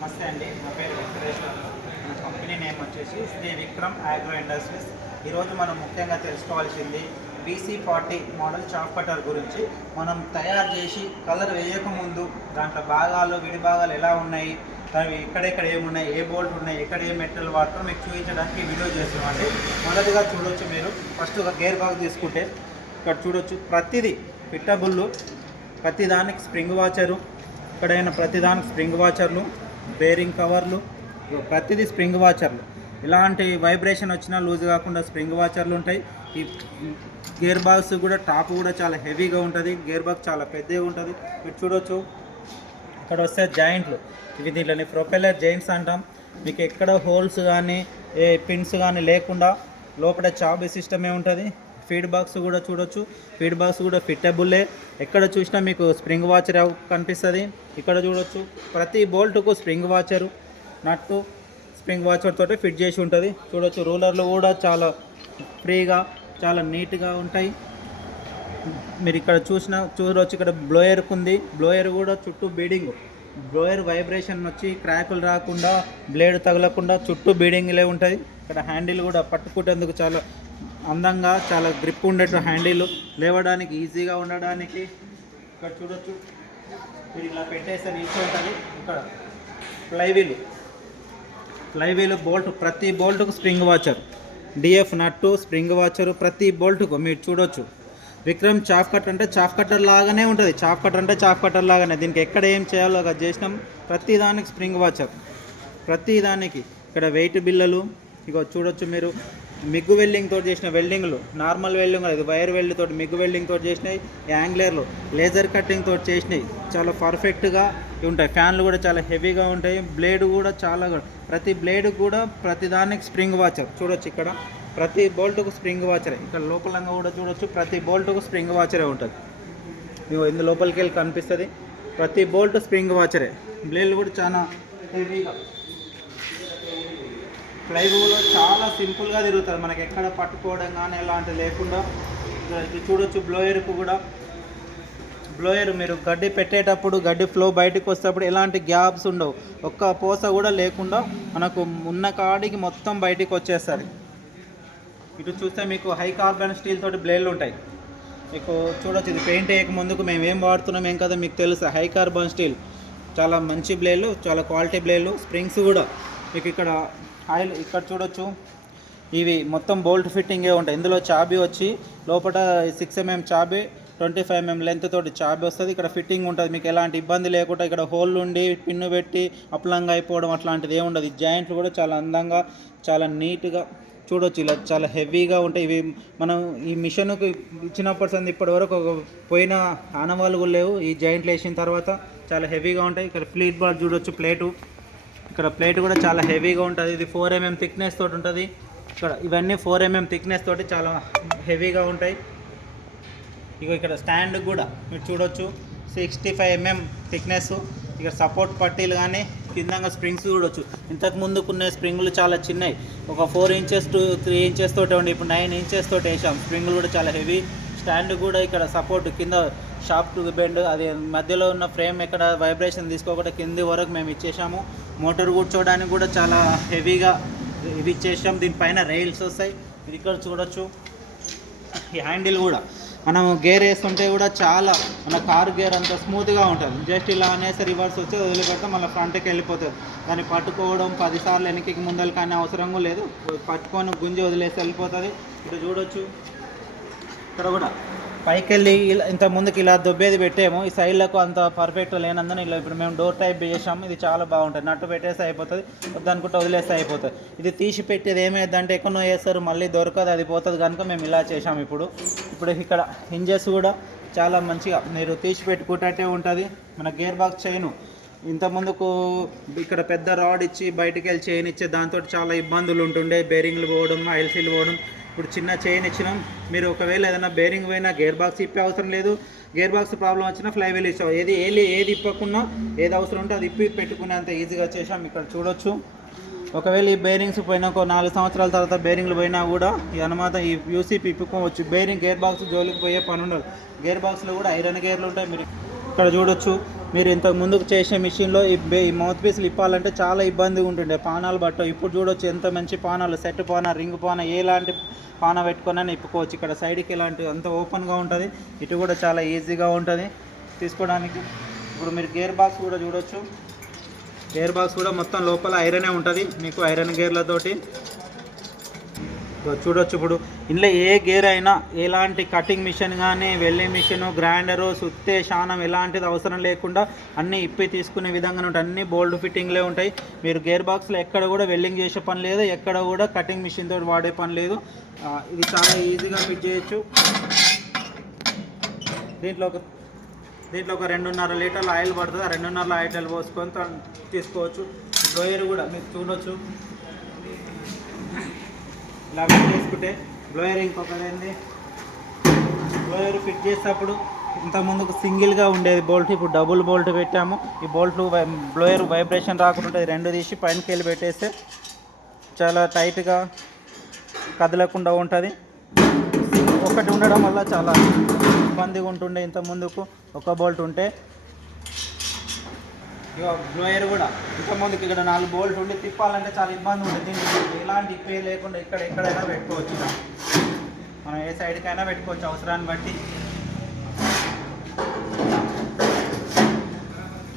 నమస్తే అండి, నా పేరు వెంకటేశ్వర్లు. మన కంపెనీ నేమ్ వచ్చేసి శ్రీ విక్రమ్ ఆగ్రో ఇండస్ట్రీస్. ఈరోజు మనం ముఖ్యంగా తెలుసుకోవాల్సింది BC40 మోడల్ చాప్ కటర్ గురించి. మనం తయారు చేసి కలర్ వేయకముందు దాంట్లో భాగాలు విడి భాగాలు ఎలా ఉన్నాయి, అవి ఎక్కడెక్కడ ఏమున్నాయి, ఏ బోల్ట్ ఉన్నాయి, ఎక్కడ ఏ మెటల్ వాడతారో మీకు చూపించడానికి వీడియో చేస్తున్నామండి. మొదటిగా చూడొచ్చు, మీరు ఫస్ట్ ఒక గేర్ బాక్స్ తీసుకుంటే ఇక్కడ చూడొచ్చు, ప్రతిదీ ఫిట్టబుల్, ప్రతిదానికి స్ప్రింగ్ వాచరు, ఎక్కడైనా ప్రతిదానికి స్ప్రింగ్ వాచర్లు, బేరింగ్ కవర్లు, ప్రతిదీ స్ప్రింగ్ వాచర్లు. ఇలాంటి వైబ్రేషన్ వచ్చినా లూజ్ కాకుండా స్ప్రింగ్ వాచర్లు ఉంటాయి. ఈ గేర్ బాక్స్ కూడా టాప్ కూడా చాలా హెవీగా ఉంటుంది, గేర్ బాక్స్ చాలా పెద్దగా ఉంటుంది. మీరు చూడొచ్చు, ఇక్కడ వస్తే జాయింట్లు, ఇవి దీంట్లోని ప్రొపెల్లర్ జాయింట్స్ అంటాం. మీకు ఎక్కడ హోల్స్ కానీ ఏ పిన్స్ కానీ లేకుండా లోపల చాబీ సిస్టమే ఉంటుంది. ఫీడ్ బాక్స్ కూడా చూడొచ్చు, ఫీడ్ బాక్స్ కూడా ఫిట్టబుల్లే. ఎక్కడ చూసినా మీకు స్ప్రింగ్ వాచర్ కనిపిస్తుంది. ఇక్కడ చూడొచ్చు, ప్రతి బోల్ట్కు స్ప్రింగ్ వాచరు, నట్టు స్ప్రింగ్ వాచర్ తోటి ఫిట్ చేసి ఉంటుంది. చూడొచ్చు, రూలర్లు కూడా చాలా ఫ్రీగా చాలా నీట్గా ఉంటాయి. మీరు ఇక్కడ చూడవచ్చు, ఇక్కడ బ్లోయర్కు ఉంది, బ్లోయర్ కూడా చుట్టూ బీడింగ్, బ్లోయర్ వైబ్రేషన్ వచ్చి క్రాకులు రాకుండా, బ్లేడ్ తగలకుండా చుట్టూ బీడింగ్లే ఉంటుంది. ఇక్కడ హ్యాండిల్ కూడా పట్టుకునేందుకు చాలా అందంగా, చాలా గ్రిప్ ఉండేట్టు హ్యాండిల్, లేవడానికి ఈజీగా ఉండడానికి. ఇక్కడ చూడొచ్చు, మీరు ఇలా పెట్టేస్తే నీచే ఉంటుంది. ఇక్కడ ఫ్లైవీల్ బోల్ట్, ప్రతి బోల్ట్కు స్ప్రింగ్ వాచర్, డిఎఫ్ నట్టు స్ప్రింగ్ వాచరు ప్రతి బోల్ట్కు మీరు చూడొచ్చు. విక్రమ్ చాప్ కటర్ అంటే చాప్ కటర్ లాగానే ఉంటుంది, చాప్ కటర్ అంటే చాప్ కటర్ లాగానే. దీనికి ఎక్కడ ఏం చేయాలో అది చేసినాం. ప్రతి దానికి స్ప్రింగ్ వాచర్, ప్రతి దానికి. ఇక్కడ వెయిట్ బిల్లలు, ఇక చూడొచ్చు మీరు, మిగ్గు వెల్డింగ్ తోటి చేసిన వెల్డింగ్లు, నార్మల్ వెల్డింగ్, అది వైర్ వెల్డింగ్ తోటి, మిగ్గు వెల్డింగ్ తోటి చేసినాయి. యాంగ్లర్లు లేజర్ కటింగ్ తోటి చేసినాయి, చాలా పర్ఫెక్ట్గా ఉంటాయి. ఫ్యాన్లు కూడా చాలా హెవీగా ఉంటాయి. బ్లేడ్ కూడా చాలా, ప్రతి బ్లేడ్ కూడా ప్రతి దానికి స్ప్రింగ్ వాచర్ చూడొచ్చు. ఇక్కడ ప్రతి బోల్ట్కు స్ప్రింగ్ వాచరే. ఇక్కడ లోపలంగా కూడా చూడొచ్చు, ప్రతి బోల్ట్కు స్ప్రింగ్ వాచరే ఉంటుంది. మీకు ఇందు లోపలికి వెళ్ళి కనిపిస్తుంది, ప్రతి బోల్ట్ స్ప్రింగ్ వాచరే. బ్లేడ్ కూడా చాలా హెవీగా, ఫ్లైవులో చాలా సింపుల్గా తిరుగుతుంది, మనకి ఎక్కడ పట్టుకోవడం కానీ ఎలాంటి లేకుండా. చూడొచ్చు, బ్లోయర్కు కూడా, బ్లోయర్ మీరు గడ్డి పెట్టేటప్పుడు గడ్డి ఫ్లో బయటకు వచ్చేటప్పుడు ఎలాంటి గ్యాప్స్ ఉండవు, ఒక్క పోస కూడా లేకుండా మనకు ఉన్న కాడికి మొత్తం బయటికి వచ్చేస్తుంది. ఇటు చూస్తే మీకు హై కార్బన్ స్టీల్ తోటి బ్లేడ్లు ఉంటాయి. మీకు చూడొచ్చు, ఇది పెయింట్ వేయక ముందుకు మేము ఏం వాడుతున్నాం ఏం కదా మీకు తెలుసు. హై కార్బన్ స్టీల్ చాలా మంచి బ్లేడ్లు, చాలా క్వాలిటీ బ్లేడ్లు. స్ప్రింగ్స్ కూడా మీకు ఇక్కడ ఆయిల్, ఇక్కడ చూడొచ్చు, ఇవి మొత్తం బోల్ట్ ఫిట్టింగే ఉంటాయి. ఇందులో చాబీ వచ్చి లోపల 6 mm చాబీ, 25 mm లెంత్ తోటి చాబీ వస్తుంది. ఇక్కడ ఫిట్టింగ్ ఉంటుంది, మీకు ఎలాంటి ఇబ్బంది లేకుండా. ఇక్కడ హోల్ ఉండి పిన్ను పెట్టి అప్లంగా అయిపోవడం అట్లాంటిది ఏమి ఉండదు. జాయింట్లు కూడా చాలా అందంగా, చాలా నీట్గా చూడొచ్చు. ఇలా చాలా హెవీగా ఉంటాయి. ఇవి మనం ఈ మిషన్కి ఇచ్చినప్పటి ఇప్పటి వరకు పోయిన ఆనవాళ్ళు కూడా లేవు. ఈ జాయింట్లు వేసిన తర్వాత చాలా హెవీగా ఉంటాయి. ఇక్కడ ఫ్లీట్ బాల్ చూడొచ్చు, ప్లేటు, ఇక్కడ ప్లేట్ కూడా చాలా హెవీగా ఉంటుంది. ఇది 4 mm థిక్నెస్ తోటి ఉంటుంది. ఇక్కడ ఇవన్నీ 4 mm థిక్నెస్ తోటి చాలా హెవీగా ఉంటాయి. ఇక ఇక్కడ స్టాండ్ కూడా మీరు చూడొచ్చు, 65 mm థిక్నెస్. ఇక సపోర్ట్ పట్టీలు కానీ కిందంగా స్ప్రింగ్స్ చూడొచ్చు. ఇంతకు ముందుకున్న స్ప్రింగులు చాలా చిన్నవి, ఒక 4 inches to 3 inches తోటి ఉండి ఇప్పుడు 9 inches తోటి వేసాం. స్ప్రింగులు కూడా చాలా హెవీ. స్టాండ్ కూడా ఇక్కడ సపోర్ట్ కింద షాప్ టు బెండ్, అది మధ్యలో ఉన్న ఫ్రేమ్ ఎక్కడ వైబ్రేషన్ తీసుకోకుండా కింది వరకు మేము ఇచ్చేసాము. మోటార్ కూర్చోవడానికి కూడా చాలా హెవీగా ఇవి ఇచ్చేసాం. దీనిపైన రైల్స్ వస్తాయి. ఇది ఇక్కడ చూడొచ్చు, ఈ హ్యాండిల్ కూడా మనం గేర్ వేస్తుంటే కూడా చాలా, మన కారు గేర్ అంత స్మూత్గా ఉంటుంది. జస్ట్ ఇలా అనేసి రివర్స్ వచ్చి వదిలిపెడితే మళ్ళీ ఫ్రంట్కి వెళ్ళిపోతుంది. దాన్ని పట్టుకోవడం 10 సార్లు వెనక్కి ముందలు కానీ అవసరం లేదు, పట్టుకొని గుంజి వదిలేసి వెళ్ళిపోతుంది. ఇక్కడ చూడొచ్చు, ఇక్కడ కూడా పైకి వెళ్ళి ఇలా ఇంత ముందుకు ఇలా దొబ్బేది పెట్టాము. ఈ సైడ్లకు అంత పర్ఫెక్ట్ లేనందున ఇలా ఇప్పుడు మేము డోర్ టైప్ చేసాము. ఇది చాలా బాగుంటుంది, నట్టు పెట్టేస్తే అయిపోతుంది, వద్దనుకుంటే వదిలేస్తే అయిపోతుంది. ఇది తీసి పెట్టేది ఏమైందంటే ఎక్కడో వేస్తారు, మళ్ళీ దొరకదు, అది పోతుంది కనుక మేము ఇలా చేసాము. ఇప్పుడు ఇక్కడ హింజెస్ కూడా చాలా మంచిగా మీరు తీసి పెట్టుకుంటే ఉంటుంది. మన గేర్ బాక్స్ చైను ఇంత ముందుకు ఇక్కడ పెద్ద రాడ్ ఇచ్చి బయటికి వెళ్ళి చైన్ ఇచ్చే, దాంతో చాలా ఇబ్బందులు ఉంటుండే, బేరింగ్లు పోవడం, ఆయిల్ సీల్ పోవడం. ఇప్పుడు చిన్న చైన్ ఇచ్చినాం. మీరు ఒకవేళ ఏదైనా బేరింగ్ పోయినా గేర్ బాక్స్ ఇప్పే అవసరం లేదు, గేర్ బాక్స్ ప్రాబ్లం వచ్చినా ఫ్లైవీల్ ఇచ్చాం. ఏది ఇప్పకున్నా ఏది అవసరం ఉంటే అది ఇప్పి పెట్టుకునేంత ఈజీగా చేసాం. ఇక్కడ చూడొచ్చు, ఒకవేళ ఈ బేరింగ్స్ పోయినా ఒక 4 సంవత్సరాల తర్వాత బేరింగ్లు పోయినా కూడా ఈ అనమాట ఈ యూసీపీ ఇప్పుకోవచ్చు. బేరింగ్ గేర్ బాక్స్ జోలికి పోయే పని ఉండదు. గేర్ బాక్స్లో కూడా ఐరన్ గేర్లు ఉంటాయి. మీరు ఇక్కడ చూడొచ్చు, మీరు ఇంతకు ముందుకు చేసే మిషన్లో ఈ మౌత్ పీస్లు ఇప్పాలంటే చాలా ఇబ్బందిగా ఉంటుండే, పానాలు బట్ట. ఇప్పుడు చూడొచ్చు ఎంత మంచి పానాలు, సెట్ పాన, రింగ్ పాన, ఎలాంటి పాన పెట్టుకున్నా ఇప్పుకోవచ్చు. ఇక్కడ సైడ్కి ఇలాంటి అంత ఓపెన్గా ఉంటుంది, ఇటు కూడా చాలా ఈజీగా ఉంటుంది తీసుకోవడానికి. ఇప్పుడు మీరు గేర్ బాక్స్ కూడా చూడొచ్చు, గేర్ బాక్స్ కూడా మొత్తం లోపల ఐరనే ఉంటుంది మీకు, ఐరన్ గేర్లతోటి చూడొచ్చు. ఇప్పుడు ఇందులో ఏ గేర్ అయినా ఎలాంటి కటింగ్ మిషన్ కానీ, వెల్డింగ్ మిషన్, గ్రైండరు, సుత్తే, శానం ఎలాంటిది అవసరం లేకుండా అన్నీ ఇప్పి తీసుకునే విధంగానే ఉంటాయి. అన్నీ బోల్డ్ ఫిట్టింగ్లే ఉంటాయి. మీరు గేర్ బాక్స్లో ఎక్కడ కూడా వెల్డింగ్ చేసే పని లేదు, ఎక్కడ కూడా కటింగ్ మిషన్ తోటి వాడే పని లేదు. ఇది చాలా ఈజీగా ఫిట్ చేయొచ్చు. దీంట్లో ఒక 2.5 లీటర్ల ఆయిల్ పడుతుంది. ఆ 2.5 ఆయిల్ పోసుకొని తీసుకోవచ్చు. బ్లోయర్ కూడా మీరు చూడొచ్చు, ఇలా ఫిట్ చేసుకుంటే బ్లోయర్. ఇంకొకటి ఏంది, బ్లోయర్ ఫిట్ చేసేటప్పుడు ఇంత ముందుకు సింగిల్గా ఉండేది బోల్ట్, ఇప్పుడు డబుల్ బోల్ట్ పెట్టాము. ఈ బోల్ట్లు బ్లోయర్ వైబ్రేషన్ రాకుండా ఉంటుంది. 2 తీసి పైనకి వెళ్ళి పెట్టేస్తే చాలా టైట్గా కదలకుండా ఉంటుంది. ఒకటి ఉండడం వల్ల చాలా ఇబ్బందిగా ఉంటుండే ఇంత ముందుకు ఒక బోల్ట్ ఉంటే. బ్లోయర్ కూడా ఇంతకుముందుకు ఇక్కడ 4 బోల్ట్ ఉండి తిప్పాలంటే చాలా ఇబ్బంది ఉంటుంది. దీనికి ఎలాంటి ఇప్పే లేకుండా ఎక్కడైనా పెట్టుకోవచ్చు. మనం ఏ సైడ్కైనా పెట్టుకోవచ్చు అవసరాన్ని బట్టి.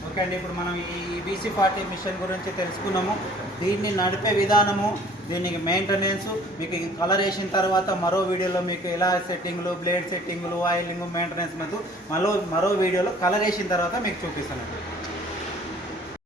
ఓకే అండి, ఇప్పుడు మనం ఈ BC40 మిషన్ గురించి తెలుసుకున్నాము. దీన్ని నడిపే విధానము, దీనికి మెయింటెనెన్స్ మీకు కలర్ వేసిన తర్వాత మరో వీడియోలో మీకు ఎలా సెట్టింగ్లు, బ్లేడ్ సెట్టింగ్లు, ఆయిలింగ్, మెయింటెనెన్స్ మరో వీడియోలో కలర్ వేసిన తర్వాత మీకు చూపిస్తాను.